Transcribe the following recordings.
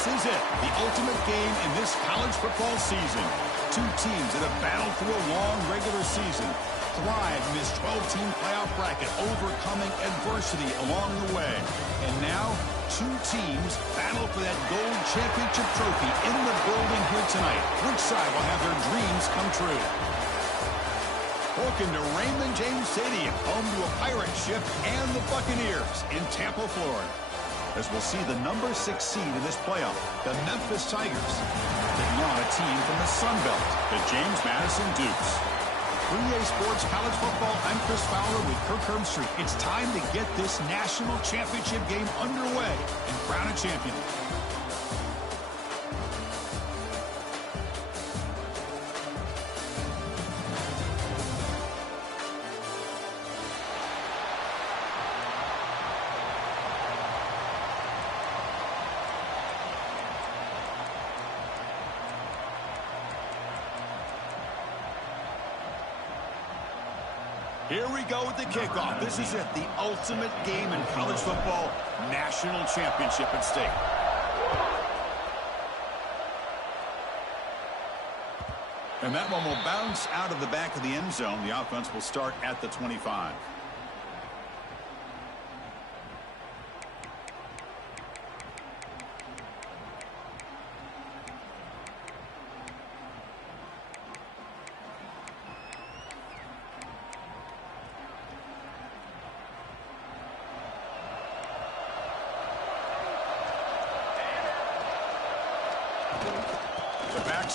This is it, the ultimate game in this college football season. Two teams that have battled through a long regular season, thrived in this 12-team playoff bracket, overcoming adversity along the way. And now, two teams battle for that gold championship trophy in the building here tonight. Which side will have their dreams come true? Welcome to Raymond James Stadium, home to a pirate ship and the Buccaneers in Tampa, Florida. As we'll see the number 6 seed in this playoff, the Memphis Tigers, taking on a team from the Sun Belt, the James Madison Dukes. 3A Sports College Football, I'm Chris Fowler with Kirk Herbstreit. It's time to get this national championship game underway and crown a champion. Here we go with the kickoff. This is it, the ultimate game in college football, national championship at stake. And that one will bounce out of the back of the end zone. The offense will start at the 25.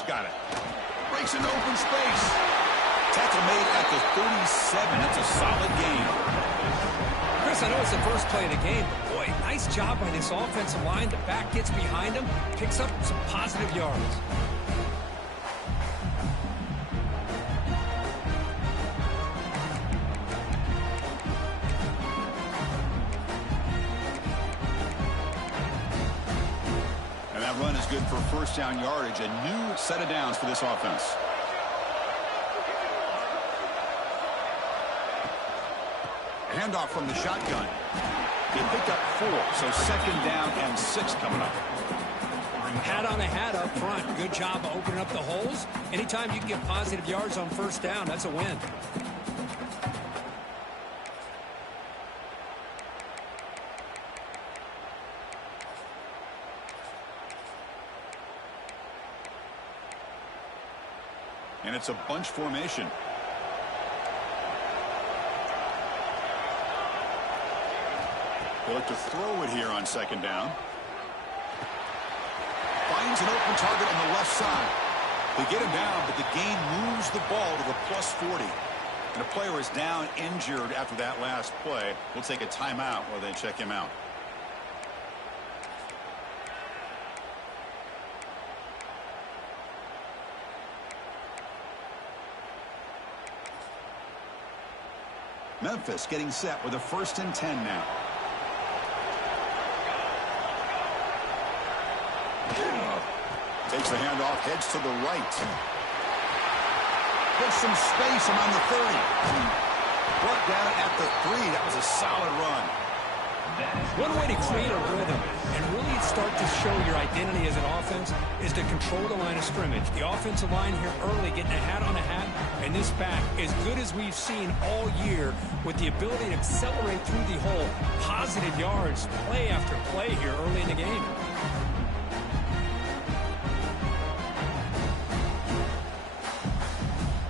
Got it. Breaks into open space. Tackle made at the 37. That's a solid game. Chris, I know it's the first play of the game, but boy, nice job by this offensive line. The back gets behind him, picks up some positive yards. Run is good for first down yardage. A new set of downs for this offense. Handoff from the shotgun. They picked up 4, so second down and 6 coming up. Hat on a hat up front. Good job of opening up the holes. Anytime you can get positive yards on first down, that's a win. And it's a bunch formation. They look to throw it here on second down. Finds an open target on the left side. They get him down, but the gain moves the ball to the +40. And a player is down injured after that last play. We'll take a timeout while they check him out. Memphis getting set with a 1st and 10 now. Takes the handoff, heads to the right. Gets some space around the 30. Brought down at the 3. That was a solid run. One way to create a rhythm and really start to show your identity as an offense is to control the line of scrimmage. The offensive line here early getting a hat on a hat, and this back as good as we've seen all year with the ability to accelerate through the hole. Positive yards, play after play here early in the game.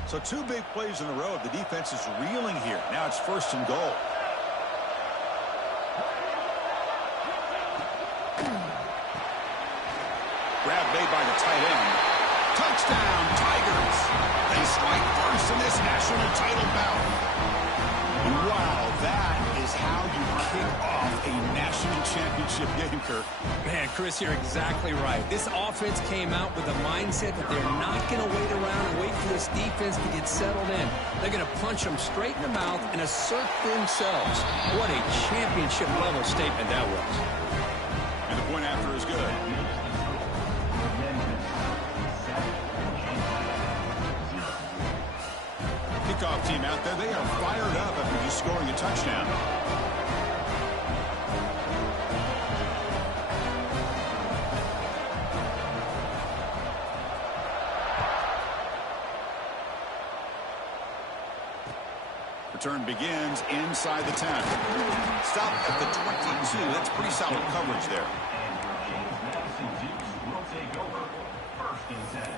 So 2 big plays in a row. The defense is reeling here. Now it's 1st and goal. Grab made by the tight end. Touchdown, Tigers! They strike first in this national title bout. Wow, that is how you kick off a national championship game, Kirk. Man, Chris, you're exactly right. This offense came out with a mindset that they're not going to wait around and wait for this defense to get settled in. They're going to punch them straight in the mouth and assert themselves. What a championship-level statement that was. And the point after is good. Kickoff team out there, they are fired up after just scoring a touchdown. Return begins inside the 10. Stop at the 22. That's pretty solid coverage there. Will take over. First and 10.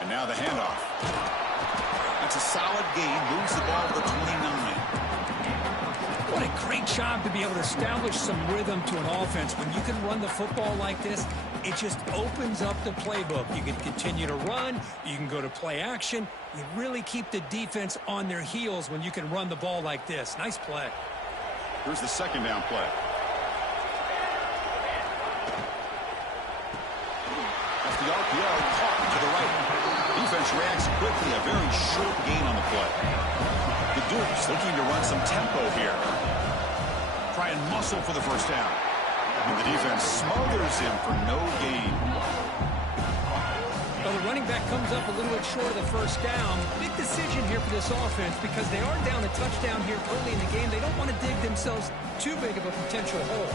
And now the handoff. That's a solid gain. Moves the ball to the 29. What a great job to be able to establish some rhythm to an offense. When you can run the football like this, it just opens up the playbook. You can continue to run. You can go to play action. You really keep the defense on their heels when you can run the ball like this. Nice play. Here's the second down play. That's the RPO caught to the right. Defense reacts quickly. A very short gain on the play. The Dukes looking to run some tempo here. Try and muscle for the first down. And the defense smothers him for no gain. Well, the running back comes up a little bit short of the first down. Big decision here for this offense because they are down a touchdown here early in the game. They don't want to dig themselves too big of a potential hole.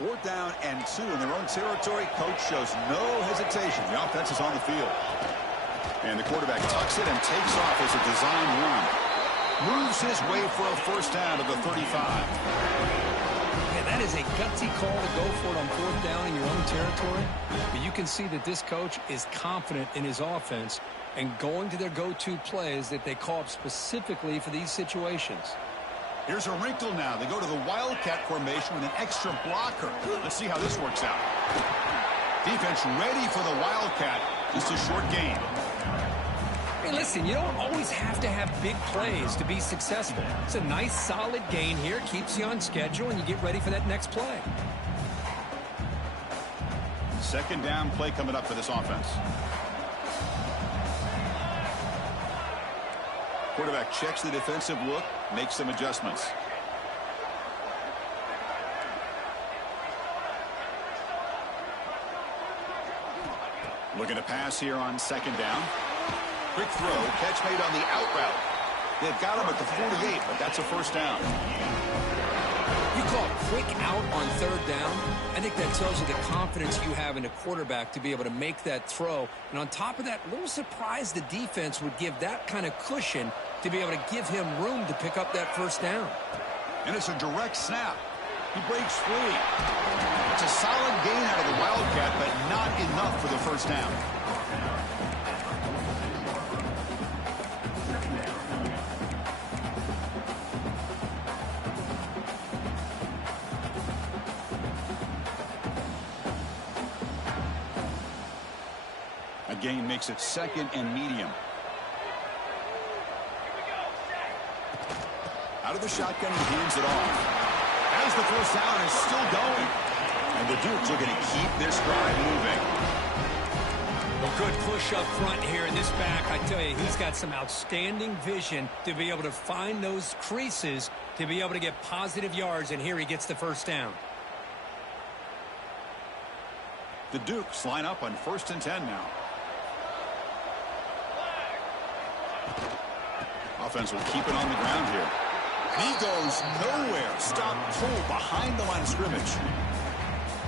Fourth down and 2 in their own territory. Coach shows no hesitation. The offense is on the field. And the quarterback tucks it and takes off as a design run. Moves his way for a first down to the 35. Yeah, that is a gutsy call to go for it on fourth down in your own territory. But you can see that this coach is confident in his offense and going to their go-to plays that they call up specifically for these situations. Here's a wrinkle now. They go to the Wildcat formation with an extra blocker. Let's see how this works out. Defense ready for the Wildcat. Just a short gain. Hey, listen, you don't always have to have big plays to be successful. It's a nice, solid gain here. Keeps you on schedule, and you get ready for that next play. Second down play coming up for this offense. Quarterback checks the defensive look, makes some adjustments. Looking to pass here on second down. Quick throw, catch made on the out route. They've got him at the 48, but that's a first down. You call it quick out on third down. I think that tells you the confidence you have in a quarterback to be able to make that throw. And on top of that, a little surprised the defense would give that kind of cushion to be able to give him room to pick up that first down. And it's a direct snap. He breaks free. It's a solid gain out of the Wildcat, but not enough for the first down. A gain makes it second and medium. Out of the shotgun, he hands it off. As the first down is still going. And the Dukes are going to keep this drive moving. Well, good push up front here in this back. I tell you, he's got some outstanding vision to be able to find those creases to be able to get positive yards, and here he gets the first down. The Dukes line up on 1st and 10 now. Offense will keep it on the ground here. And he goes nowhere. Stop pull behind the line of scrimmage.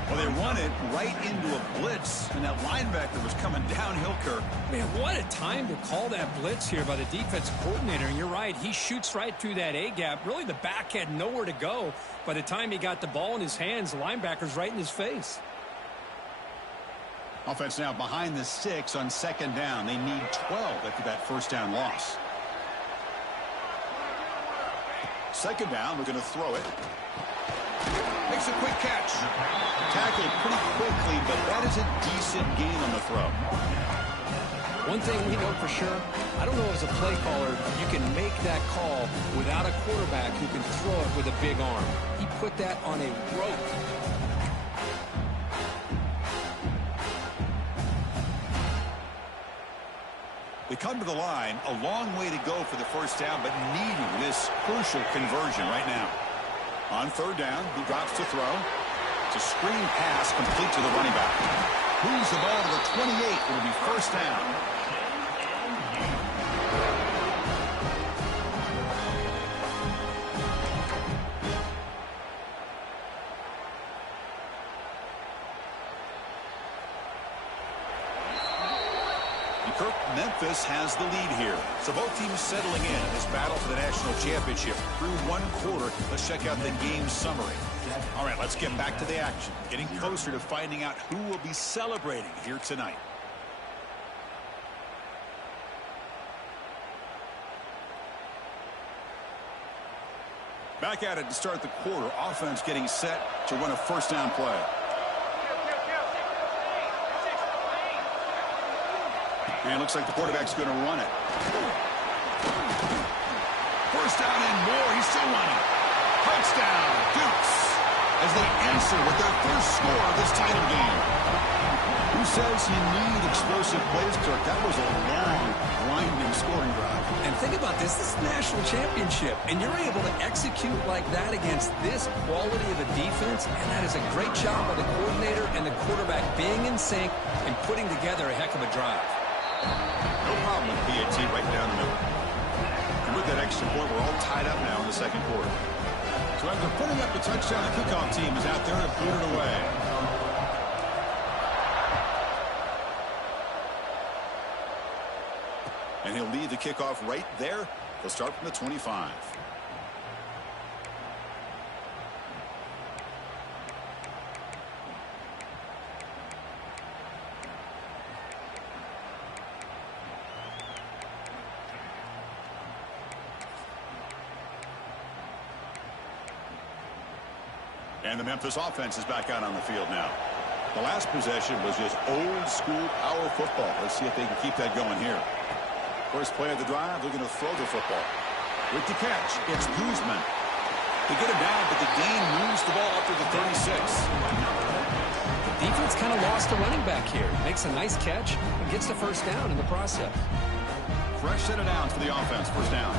Well, they run it right into a blitz, and that linebacker was coming downhill, Kirk. Man, what a time to call that blitz here by the defensive coordinator. And you're right, he shoots right through that A-gap. Really, the back had nowhere to go. By the time he got the ball in his hands, the linebacker's right in his face. Offense now behind the 6 on second down. They need 12 after that first down loss. Second down, we're going to throw it. Makes a quick catch. Tackled pretty quickly, but that is a decent gain on the throw. One thing we know for sure, I don't know as a play caller, you can make that call without a quarterback who can throw it with a big arm. He put that on a rope. come to the line, a long way to go for the first down, but needing this crucial conversion right now. On third down, he drops to throw. It's a screen pass complete to the running back. Moves the ball to the 28. It'll be first down. Memphis has the lead here. So both teams settling in this battle for the national championship through one quarter. Let's check out the game summary. All right, let's get back to the action. Getting closer to finding out who will be celebrating here tonight. Back at it to start the quarter. Offense getting set to run a first down play. And it looks like the quarterback's going to run it. First down and more. He's still running. Touchdown, Dukes, as they answer with their first score of this title game. Who says you need explosive plays, Kirk? That was a long, winding scoring drive. And think about this. This is the national championship, and you're able to execute like that against this quality of a defense, and that is a great job by the coordinator and the quarterback being in sync and putting together a heck of a drive. No problem with PAT right down the middle. And with that extra point, we're all tied up now in the second quarter. So after putting up the touchdown, the kickoff team is out there to boot it away. And he'll lead the kickoff right there. He'll start from the 25. And the Memphis offense is back out on the field now. The last possession was just old-school power football. Let's see if they can keep that going here. First play of the drive, they're going to throw the football. With the catch, it's Guzman. They get him down, but the gain moves the ball up to the 36. The defense kind of lost a running back here. Makes a nice catch and gets the first down in the process. Fresh set of downs for the offense. First down.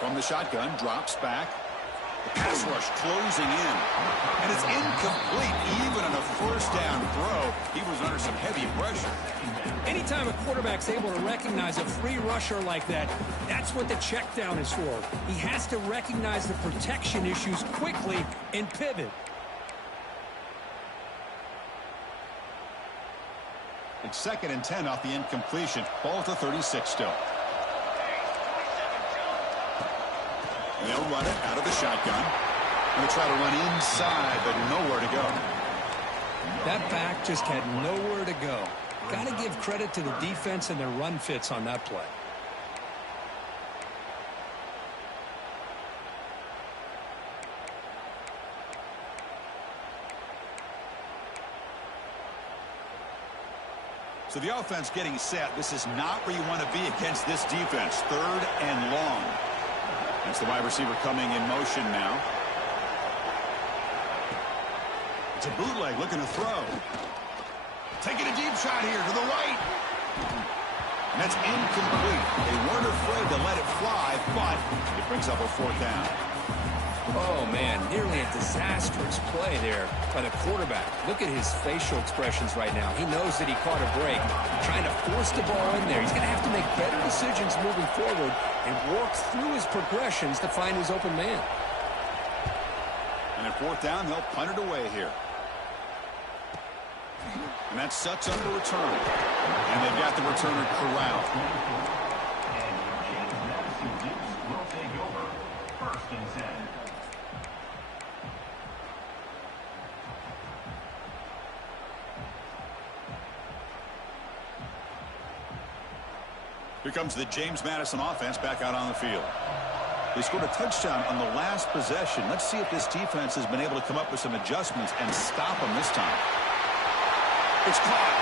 From the shotgun, drops back. The pass rush closing in. And it's incomplete, even on a first down throw. He was under some heavy pressure. Anytime a quarterback's able to recognize a free rusher like that, that's what the check down is for. He has to recognize the protection issues quickly and pivot. It's 2nd and 10 off the incompletion. Ball to 36 still. And they'll run it out of the shotgun. Going to try to run inside, but nowhere to go. That back just had nowhere to go. Got to give credit to the defense and their run fits on that play. So the offense getting set. This is not where you want to be against this defense. 3rd and long. That's the wide receiver coming in motion now. It's a bootleg looking to throw. Taking a deep shot here to the right. And that's incomplete. They weren't afraid to let it fly, but it brings up a 4th down. Oh, man, nearly a disastrous play there by the quarterback. Look at his facial expressions right now. He knows that he caught a break, trying to force the ball in there. He's going to have to make better decisions moving forward and work through his progressions to find his open man. And at 4th down, they'll punt it away here. And that sets up the return. And they've got the returner corralled. And Madison will take over. 1st and 10. Here comes the James Madison offense back out on the field. They scored a touchdown on the last possession. Let's see if this defense has been able to come up with some adjustments and stop them this time. It's caught.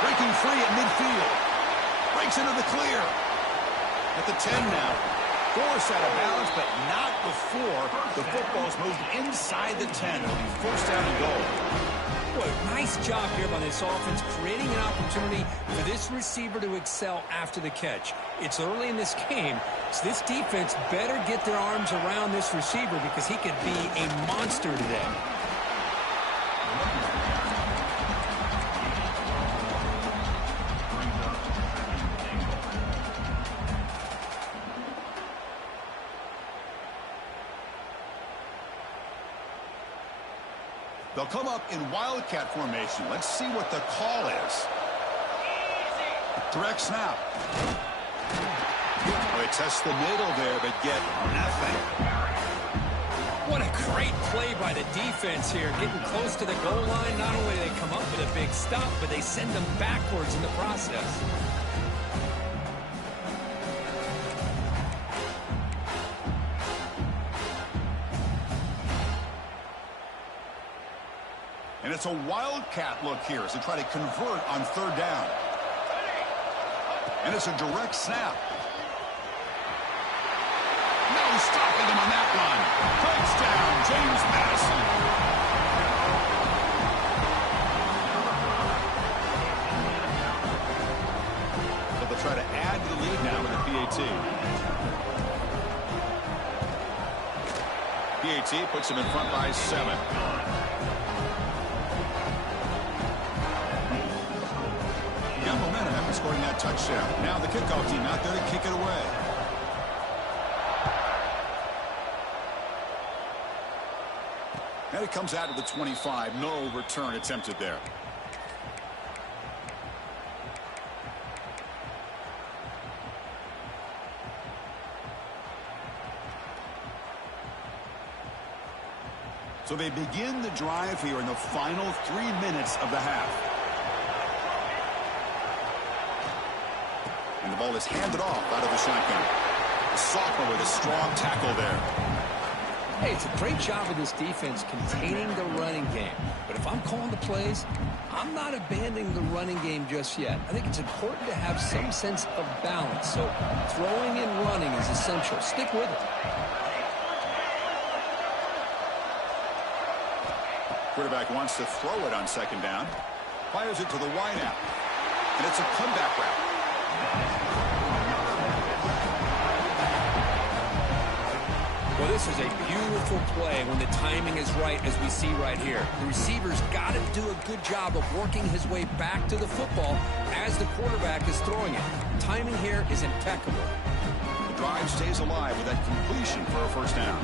Breaking free at midfield. Breaks into the clear. At the 10 now. Forced out of balance, but not before the football's moved inside the 10. It'll be first down and goal. Boy, nice job here by this offense, creating an opportunity for this receiver to excel after the catch. It's early in this game, so this defense better get their arms around this receiver because he could be a monster today. They'll come up in wildcat formation. Let's see what the call is. Direct snap. They test the middle there, but get nothing. What a great play by the defense here. Getting close to the goal line, not only do they come up with a big stop, but they send them backwards in the process. And it's a wildcat look here as they try to convert on third down. And it's a direct snap. No stopping him on that one. Touchdown, James Madison. So they'll try to add to the lead now with the PAT. PAT puts him in front by 7. Momentum after scoring that touchdown. Now the kickoff team out there to kick it away. And it comes out to the 25. No return attempted there. So they begin the drive here in the final 3 minutes of the half. And the ball is handed off out of the shotgun. The sophomore with a strong tackle there. Hey, it's a great job of this defense containing the running game. But if I'm calling the plays, I'm not abandoning the running game just yet. I think it's important to have some sense of balance. So throwing and running is essential. Stick with it. Quarterback wants to throw it on second down. Fires it to the wideout. And it's a comeback route. Well, this is a beautiful play when the timing is right, as we see right here. The receiver's got to do a good job of working his way back to the football as the quarterback is throwing it. Timing here is impeccable. The drive stays alive with that completion for a first down.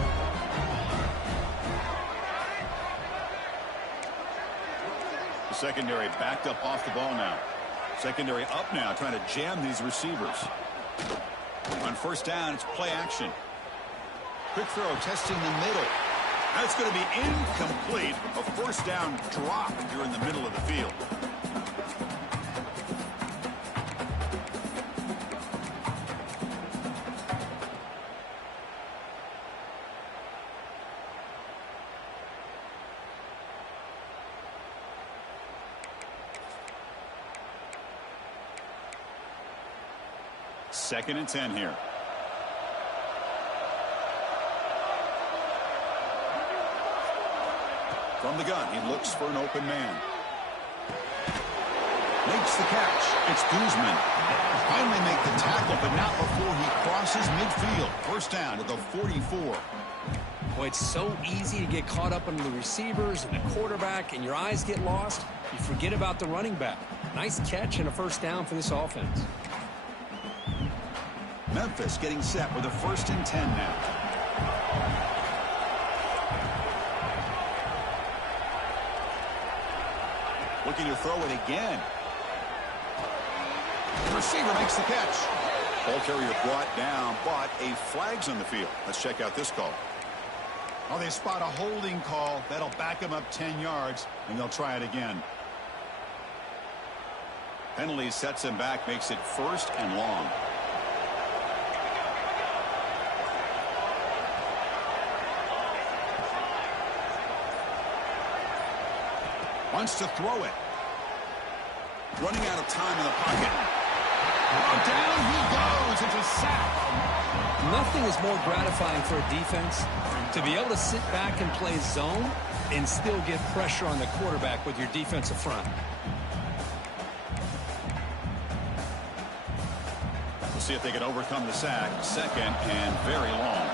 The secondary backed up off the ball now. Secondary up now, trying to jam these receivers. On first down, it's play action. Quick throw, testing the middle. That's going to be incomplete. A first down drop here in the middle of the field. Second and 10 here. From the gun, he looks for an open man. Makes the catch. It's Guzman. Finally make the tackle, but not before he crosses midfield. First down to the 44. Boy, it's so easy to get caught up under the receivers and the quarterback, and your eyes get lost. You forget about the running back. Nice catch and a first down for this offense. Memphis getting set with a first and 10 now. Looking to throw it again. The receiver makes the catch. Ball carrier brought down, but a flag's on the field. Let's check out this call. Oh, they spot a holding call. That'll back them up 10 yards, and they'll try it again. Penalty sets him back, makes it first and long. Wants to throw it. Running out of time in the pocket. Oh, down he goes. It's a sack. Nothing is more gratifying for a defense to be able to sit back and play zone and still get pressure on the quarterback with your defensive front. We'll see if they can overcome the sack. Second and very long.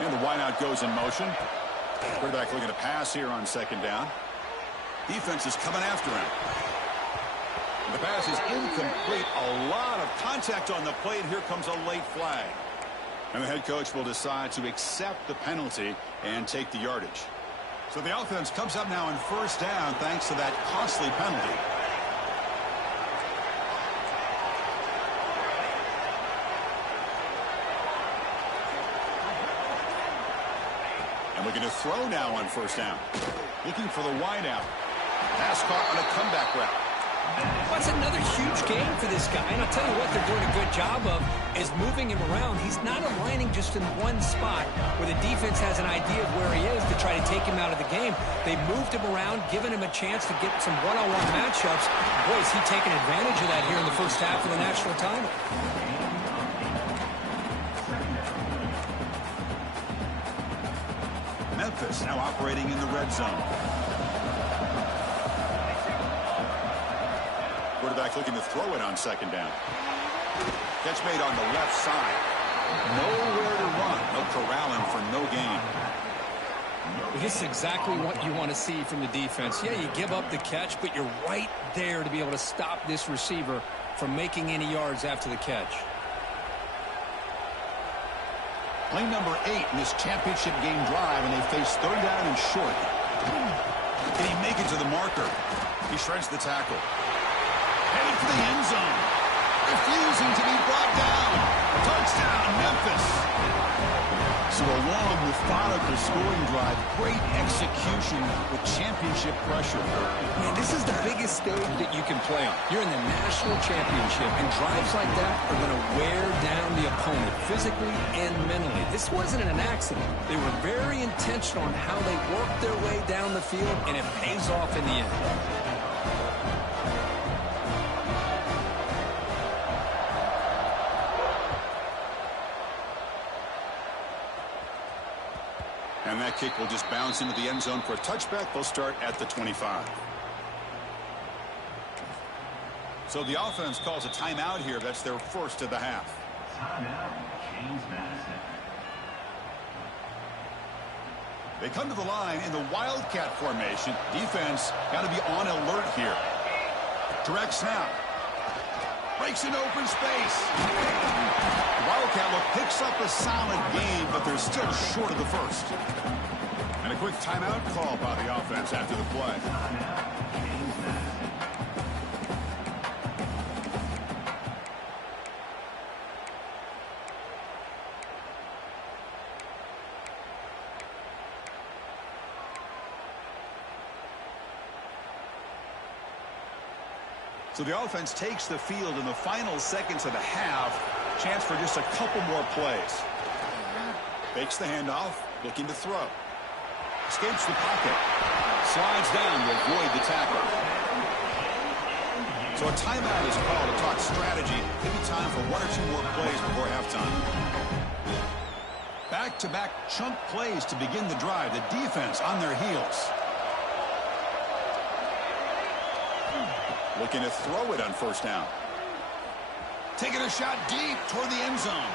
And the wideout goes in motion. Quarterback looking to pass here on second down. Defense is coming after him. And the pass is incomplete. A lot of contact on the play, and here comes a late flag. And the head coach will decide to accept the penalty and take the yardage. So the offense comes up now in first down thanks to that costly penalty. And looking to throw now on first down. Looking for the wideout. Pass caught on a comeback route. That's another huge game for this guy. And I'll tell you what they're doing a good job of is moving him around. He's not aligning just in one spot where the defense has an idea of where he is to try to take him out of the game. They moved him around, giving him a chance to get some one-on-one matchups. Boy, is he taking advantage of that here in the first half of the national title. Memphis now operating in the red zone. Quarterback looking to throw it on second down. Catch made on the left side. Nowhere to run. No corralling for no gain. This is exactly what you want to see from the defense. Yeah, you give up the catch, but you're right there to be able to stop this receiver from making any yards after the catch. Play number 8 in this championship game drive, and they face third down and short. Can he make it to the marker? He shreds the tackle. Headed for the end zone. Refusing to be brought down. Touchdown, Memphis. So a long, methodical scoring drive. Great execution with championship pressure. Man, this is the biggest stage that you can play on. You're in the national championship, and drives like that are going to wear down the opponent physically and mentally. This wasn't an accident. They were very intentional on how they worked their way down the field, and it pays off in the end. And that kick will just bounce into the end zone for a touchback. They'll start at the 25. So the offense calls a timeout here. That's their first of the half. Timeout, James Madison. They come to the line in the Wildcat formation. Defense got to be on alert here. Direct snap. Breaks into open space. The Wildcat look picks up a solid game, but they're still short of the first. And a quick timeout call by the offense after the play. So the offense takes the field in the final seconds of the half. Chance for just a couple more plays. Fakes the handoff, looking to throw. Escapes the pocket. Slides down to avoid the tackle. So a timeout is called to talk strategy. Maybe time for one or two more plays before halftime. Back-to-back chunk plays to begin the drive. The defense on their heels. Looking to throw it on first down. Taking a shot deep toward the end zone.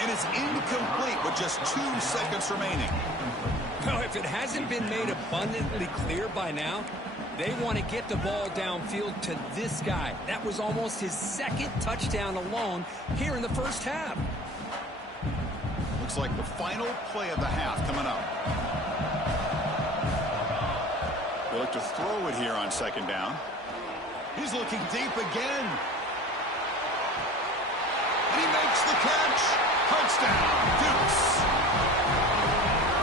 And it's incomplete with just 2 seconds remaining. Well, if it hasn't been made abundantly clear by now, they want to get the ball downfield to this guy. That was almost his second touchdown alone here in the first half. Looks like the final play of the half coming up. They look to throw it here on second down. He's looking deep again. And he makes the catch. Touchdown, Dukes.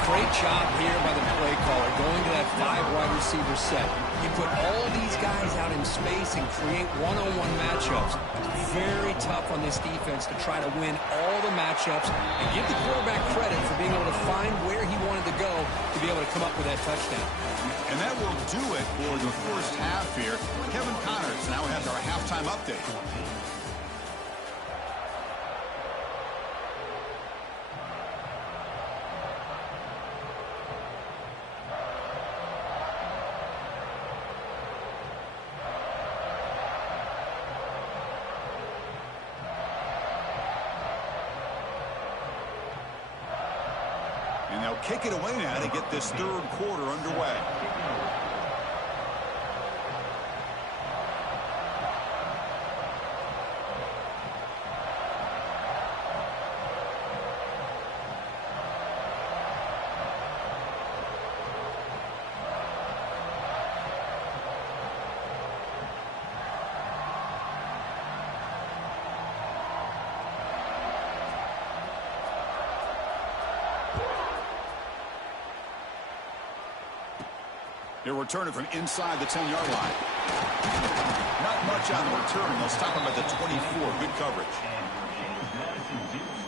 Great job here by the play caller going to that 5 wide receiver set. You put all these guys out in space and create one-on-one matchups. Very tough on this defense to try to win all the matchups and give the quarterback credit for being able to find where he wanted to go to be able to come up with that touchdown. And that will do it for the first half here. Kevin Connors now has our halftime update. And they'll kick it away now to get this third quarter underway. They'll return it from inside the 10-yard line. Not much on the return. They'll stop him at the 24. Good coverage. Madison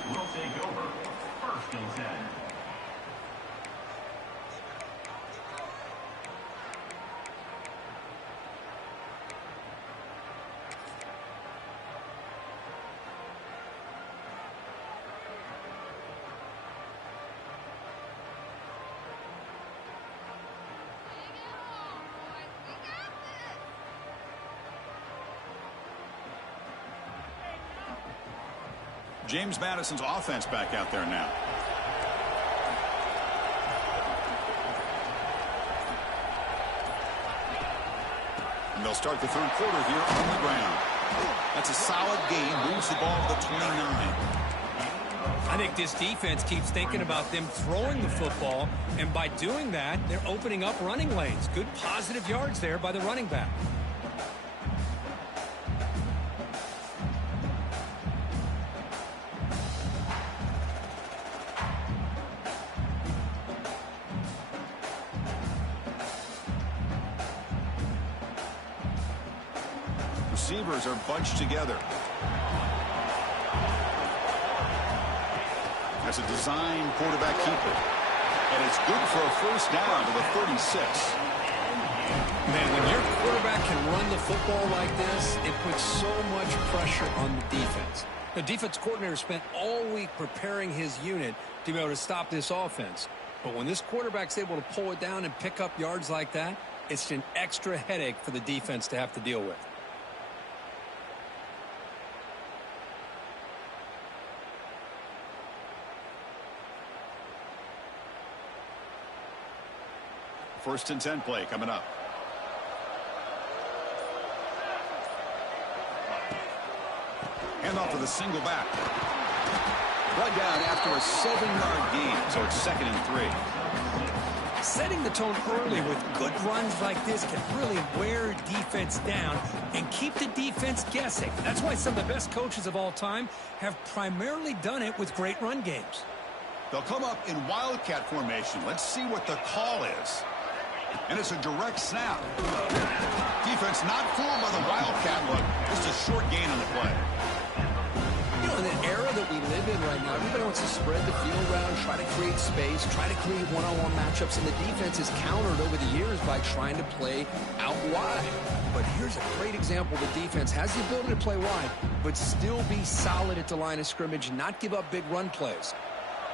will take over. First and 10. James Madison's offense back out there now. And they'll start the third quarter here on the ground. That's a solid game. Moves the ball to the 29. I think this defense keeps thinking about them throwing the football, and by doing that, they're opening up running lanes. Good positive yards there by the running back. Receivers are bunched together. That's a design quarterback keeper. And it's good for a first down to the 36. Man, when your quarterback can run the football like this, it puts so much pressure on the defense. The defense coordinator spent all week preparing his unit to be able to stop this offense. But when this quarterback's able to pull it down and pick up yards like that, it's an extra headache for the defense to have to deal with. First and 10 play coming up. Hand off to the single back. Brought down after a 7-yard gain, so it's 2nd and 3. Setting the tone early with good runs like this can really wear defense down and keep the defense guessing. That's why some of the best coaches of all time have primarily done it with great run games. They'll come up in wildcat formation. Let's see what the call is. And it's a direct snap. Defense not fooled by the wildcat look. Just a short gain on the play. You know, in the era that we live in right now, everybody wants to spread the field around, try to create space, try to create one-on-one matchups, and the defense is countered over the years by trying to play out wide. But here's a great example. The defense has the ability to play wide, but still be solid at the line of scrimmage, not give up big run plays.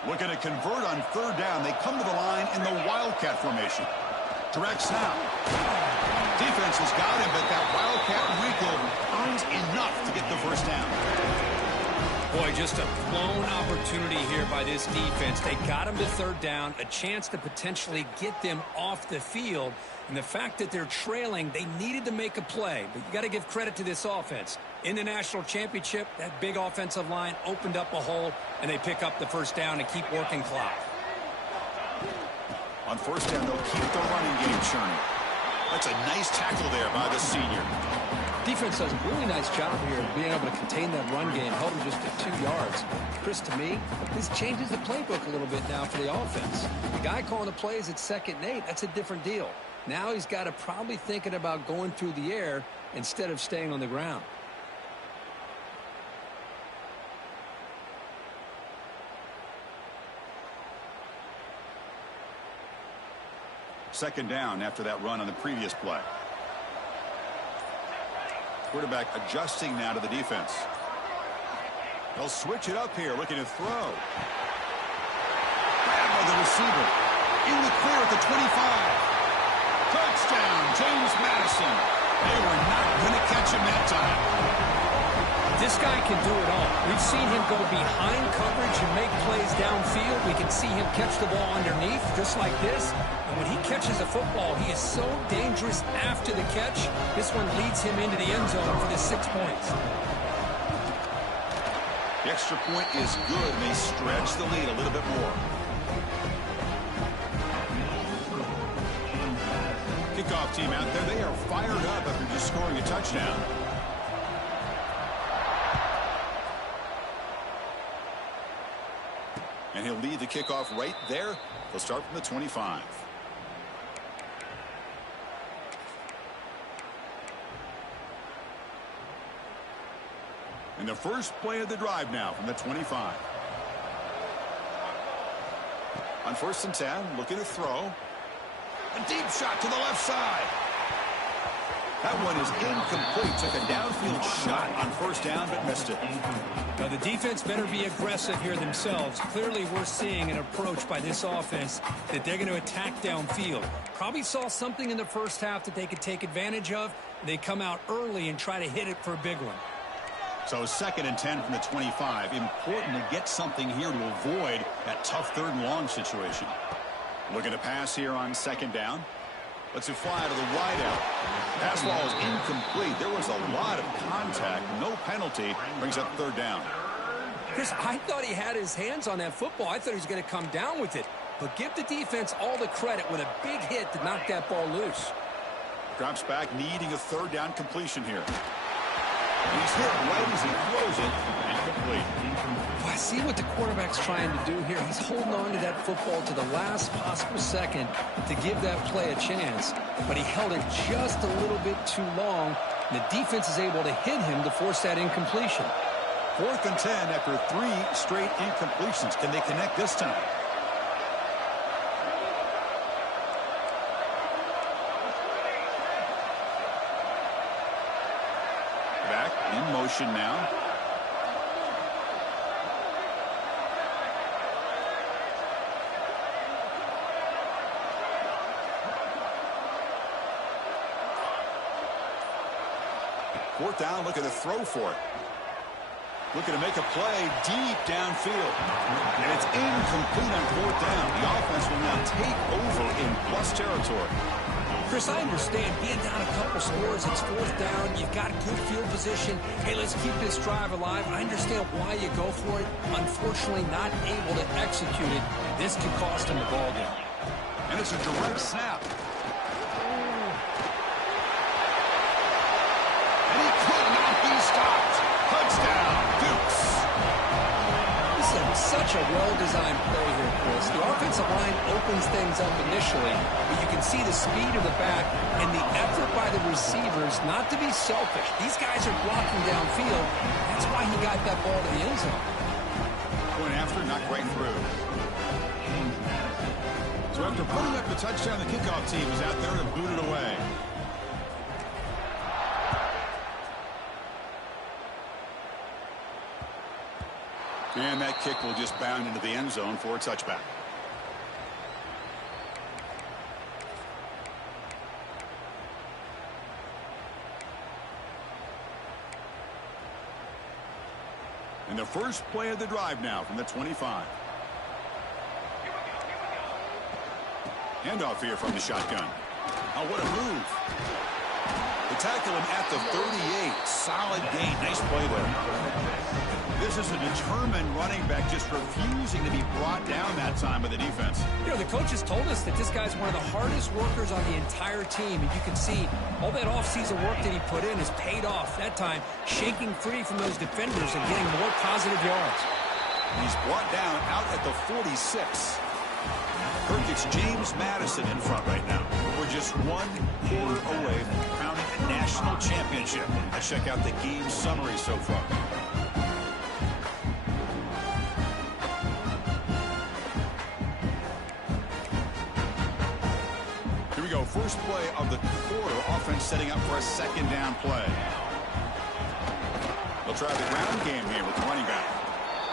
Looking to convert on third down. They come to the line in the wildcat formation. Direct snap. Defense has got him, but that wildcat wrinkle earns enough to get the first down. Boy, just a blown opportunity here by this defense. They got him to third down, a chance to potentially get them off the field. And the fact that they're trailing, they needed to make a play. But you got to give credit to this offense. In the national championship, that big offensive line opened up a hole, and they pick up the first down and keep working clock. On first down, they'll keep the running game churning. That's a nice tackle there by the senior. Defense does a really nice job here of being able to contain that run game, held him just to 2 yards. Chris, to me, this changes the playbook a little bit now for the offense. The guy calling the plays at 2nd and 8, that's a different deal. Now he's got to probably thinking about going through the air instead of staying on the ground. Second down after that run on the previous play. Quarterback adjusting now to the defense. They'll switch it up here, looking to throw. Grab by the receiver. In the clear at the 25. Touchdown, James Madison. They were not going to catch him that time. This guy can do it all. We've seen him go behind coverage and make plays downfield. We can see him catch the ball underneath, just like this. And when he catches a football, he is so dangerous after the catch. This one leads him into the end zone for the 6 points. The extra point is good, and they stretch the lead a little bit more. Kickoff team out there, they are fired up after just scoring a touchdown. And he'll lead the kickoff right there. He'll start from the 25. And the first play of the drive now from the 25. On 1st and 10, looking to throw. A deep shot to the left side. That one is incomplete. Took a downfield shot on 1st down, but missed it. Now, the defense better be aggressive here themselves. Clearly, we're seeing an approach by this offense that they're going to attack downfield. Probably saw something in the first half that they could take advantage of. They come out early and try to hit it for a big one. So 2nd and 10 from the 25. Important to get something here to avoid that tough 3rd and long situation. Looking to pass here on 2nd down. Lets it fly to the wide out. Pass ball is incomplete. There was a lot of contact. No penalty. Brings up 3rd down. Chris, I thought he had his hands on that football. I thought he was going to come down with it. But give the defense all the credit with a big hit to knock that ball loose. Drops back, needing a 3rd down completion here. He's hit right as he throws it. Incomplete. I see what the quarterback's trying to do here. He's holding on to that football to the last possible second to give that play a chance. But he held it just a little bit too long. And the defense is able to hit him to force that incompletion. 4th and 10 after 3 straight incompletions. Can they connect this time? Back in motion now. Fourth down, looking to throw for it. Looking to make a play deep downfield. And it's incomplete on 4th down. The offense will now take over in plus territory. Chris, I understand being down a couple scores, it's 4th down, you've got good field position. Hey, let's keep this drive alive. I understand why you go for it. Unfortunately, not able to execute it. This could cost him the ball game. And it's a direct snap. And he could not be stopped. Touchdown, Dukes. This is such a well-designed play here, Chris. The offensive line opens things up initially, but you can see the speed of the back and the effort by the receivers not to be selfish. These guys are blocking downfield. That's why he got that ball to the end zone. Going after, knocked right through. So after putting up the touchdown, the kickoff team is out there to boot it away. And that kick will just bound into the end zone for a touchback. And the first play of the drive now from the 25. Handoff here from the shotgun. Oh, what a move. They tackle him at the 38. Solid gain. Nice play there. This is a determined running back just refusing to be brought down that time by the defense. You know, the coaches told us that this guy's one of the hardest workers on the entire team. And you can see all that offseason work that he put in has paid off. That time, shaking free from those defenders and getting more positive yards. He's brought down out at the 46. Kirk, it's James Madison in front right now. We're just 1 quarter away from crowning a national championship. Let's check out the game summary so far. first play of the quarter. Offense setting up for a second down play. They'll try the ground game here with the running back.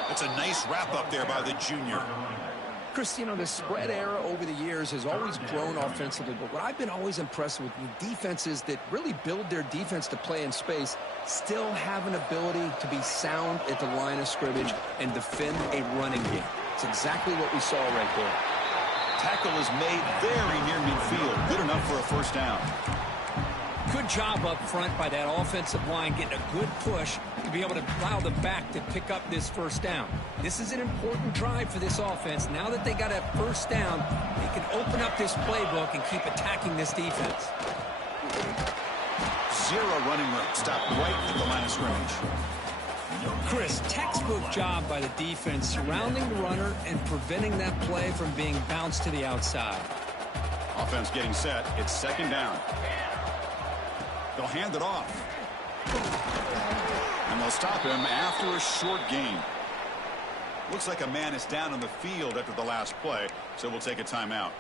That's a nice wrap up there by the junior. Chris, you know, the spread era over the years has always grown offensively, but what I've been always impressed with defenses that really build their defense to play in space still have an ability to be sound at the line of scrimmage and defend a running game. It's exactly what we saw right there. Tackle is made very near midfield. Good enough for a first down. Good job up front by that offensive line getting a good push to be able to allow the back to pick up this first down. This is an important drive for this offense. Now that they got a first down, they can open up this playbook and keep attacking this defense. Zero running room. Stop right at the line of scrimmage. Chris, textbook job by the defense surrounding the runner and preventing that play from being bounced to the outside. Offense getting set. It's second down. They'll hand it off. And they'll stop him after a short gain. Looks like a man is down on the field after the last play, so we'll take a timeout.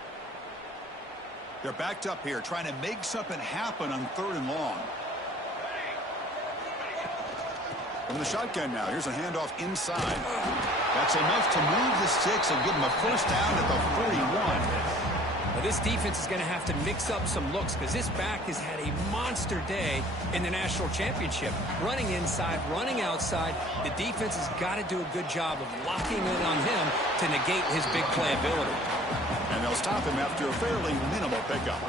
They're backed up here trying to make something happen on 3rd and long. From the shotgun now, here's a handoff inside. That's enough to move the sticks and give them a first down at the 41. Well, this defense is going to have to mix up some looks because this back has had a monster day in the national championship. Running inside, running outside. The defense has got to do a good job of locking in on him to negate his big play ability. And they'll stop him after a fairly minimal pickup.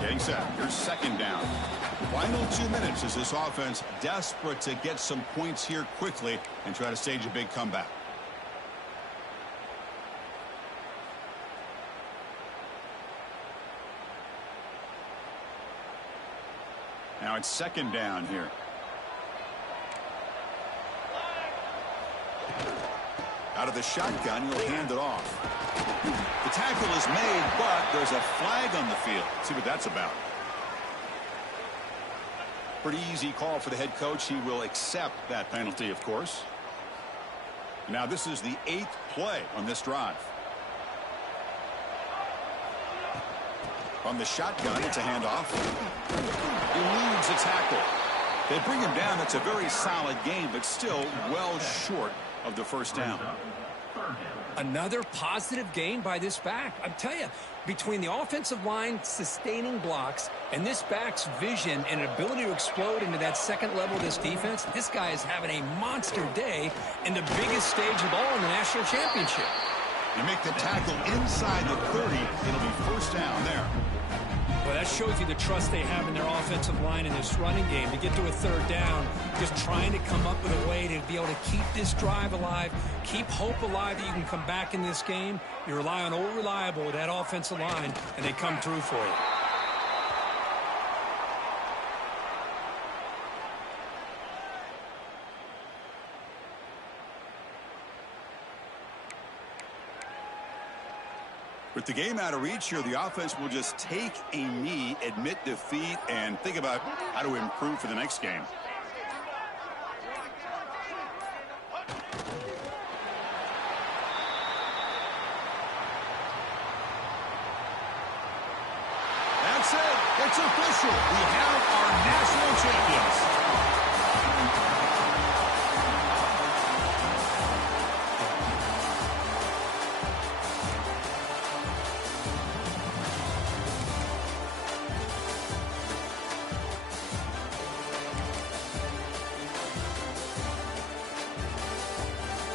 Getting set. Here's second down. Final 2 minutes as this offense desperate to get some points here quickly and try to stage a big comeback. Now it's second down here. Out of the shotgun, he'll hand it off. The tackle is made, but there's a flag on the field. Let's see what that's about. Pretty easy call for the head coach. He will accept that penalty, of course. Now this is the 8th play on this drive. From the shotgun, it's a handoff. Eludes a tackle. They bring him down. That's a very solid game, but still well short of the first down. Another positive game by this back. I tell you, between the offensive line sustaining blocks and this back's vision and ability to explode into that second level of this defense, this guy is having a monster day in the biggest stage of all in the national championship. You make the tackle inside the 30. It'll be first down there. Well, that shows you the trust they have in their offensive line in this running game. To get to a third down, just trying to come up with a way to be able to keep this drive alive, keep hope alive that you can come back in this game. You rely on old reliable with that offensive line, and they come through for you. With the game out of reach here, the offense will just take a knee, admit defeat, and think about how to improve for the next game. That's it. It's official. We have our national champions.